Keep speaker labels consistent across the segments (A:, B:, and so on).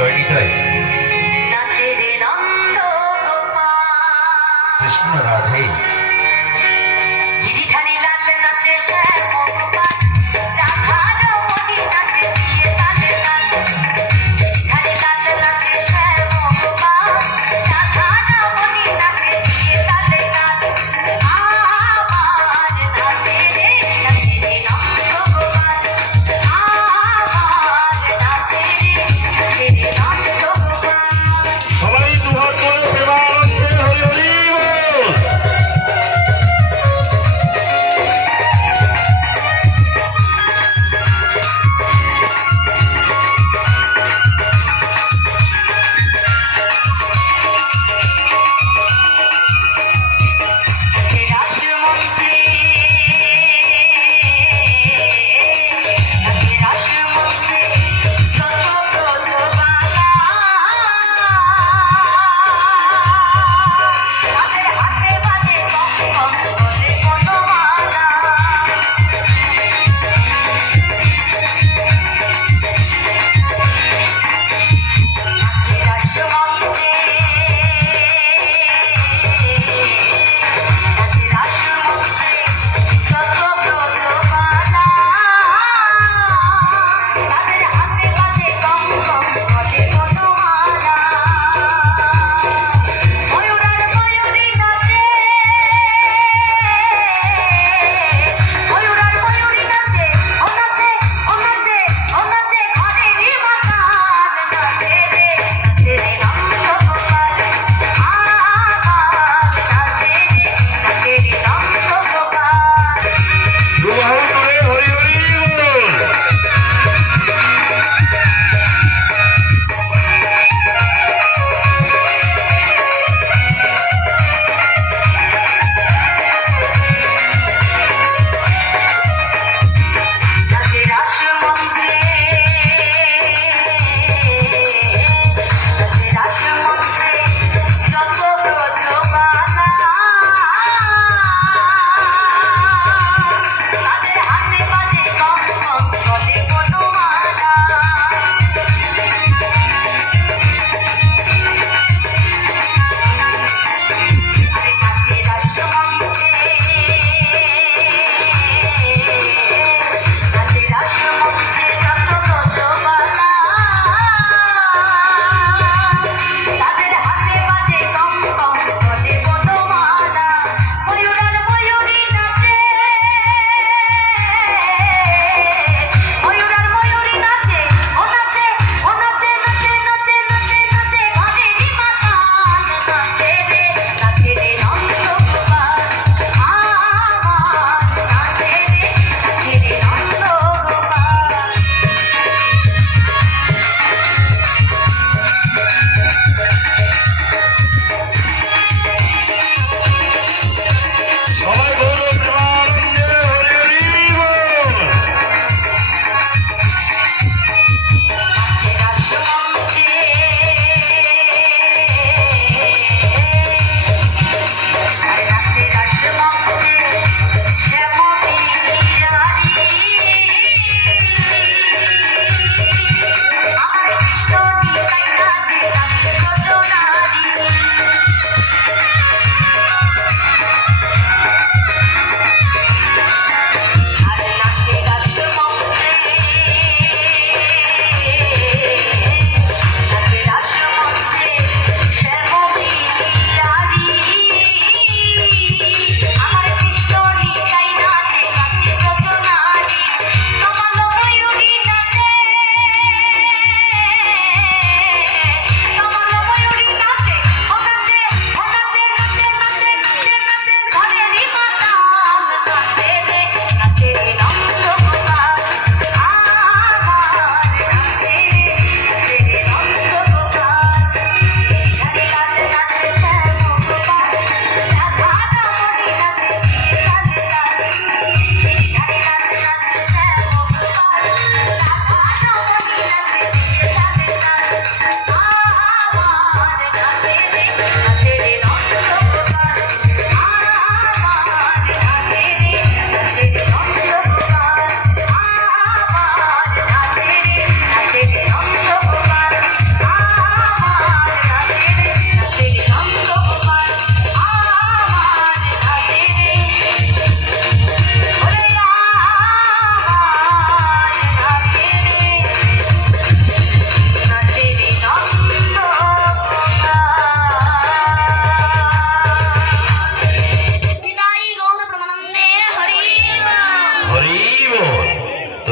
A: joining aí.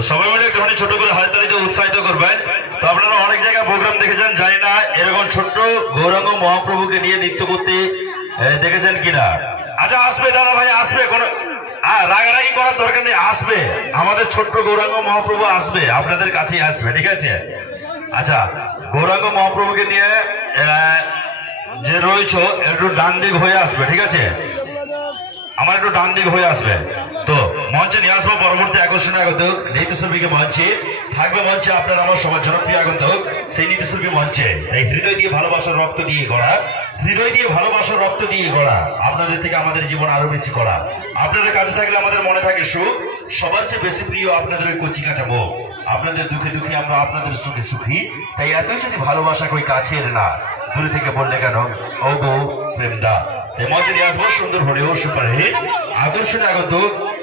B: একটুখানি ছোট করে হাততালিতে উৎসাহিত করবেন। তো আপনারা অনেক জায়গায় প্রোগ্রাম দেখেছেন, জানি না এরকম ছোট্ট গৌরাঙ্গ মহাপ্রভুকে নিয়ে নৃত্য করতে দেখেছেন কিনা? আচ্ছা আসবে, দাদা ভাই, আসবে, কোন রাগারাগি করার দরকার নেই, আসবে। আমাদের ছোট্ট গৌরাঙ্গ মহাপ্রভু আসবে, আপনাদের কাছেই আসবে, ঠিক আছে? আচ্ছা গৌরাঙ্গ মহাপ্রভুকে নিয়ে যে রয়েছে, একটু ডান দিক হয়ে আসবে, ঠিক আছে? আমার একটু ডান দিক হয়ে আসবে। তো মঞ্চে নিয়ে আসব পরবর্তী আকর্ষণীয় আগন্তক নৃত্যশিল্পীকে মঞ্চে। থাকবে মঞ্চে আপনার আমার সবার জনপ্রিয় আগন্তক সেই নৃত্যশিল্পী মঞ্চে। তাই হৃদয় দিয়ে ভালোবাসার রক্ত দিয়ে গড়া। হৃদয় দিয়ে ভালোবাসার রক্ত দিয়ে গড়া। আপনাদের থেকে আমাদের জীবন আরও বেশি করা আপনাদের কাছে থাকলে আমাদের মনে থাকে সুখ। সবার চেয়ে বেশি প্রিয় আপনাদের ওই কচি কাঁচা বউ। আপনাদের দুঃখে দুঃখে আমরা আপনাদের সুখে সুখী। তাই এতই যদি ভালোবাসা কই কাছের না। দূরে থেকে বললে কেন? ও বউ, প্রেমদা মঞ্চে নিয়ে আসব, সুন্দর হলেও সুপারহিট আকর্ষণে আগত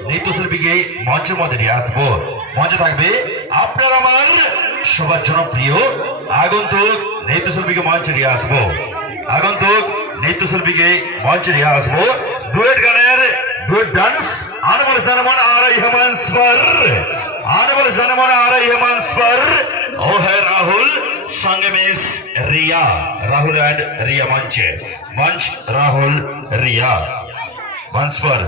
B: নৃত্যশিল্পীকে মঞ্চের মধ্যে নিয়ে আসব। মঞ্চে থাকবে আপনার আমার সবার জনপ্রিয় আগন্তুক নৃত্যশিল্পীকে মঞ্চে নিয়ে আসব। আগন্তুক নৃত্যশিল্পীকে মঞ্চে নিয়ে আসব। ডুয়েট গানের, ডুয়েট ডান্স আনবল জানমন আরাই হেমান্সফার আনবল জানমন আরাই হেমান্সফার ও হ্যাঁ রাহুল সঙ্গে মিস রিয়া রাহুল এন্ড রিয়া মঞ্চে মঞ্চ রাহুল রিয়া মঞ্চ पर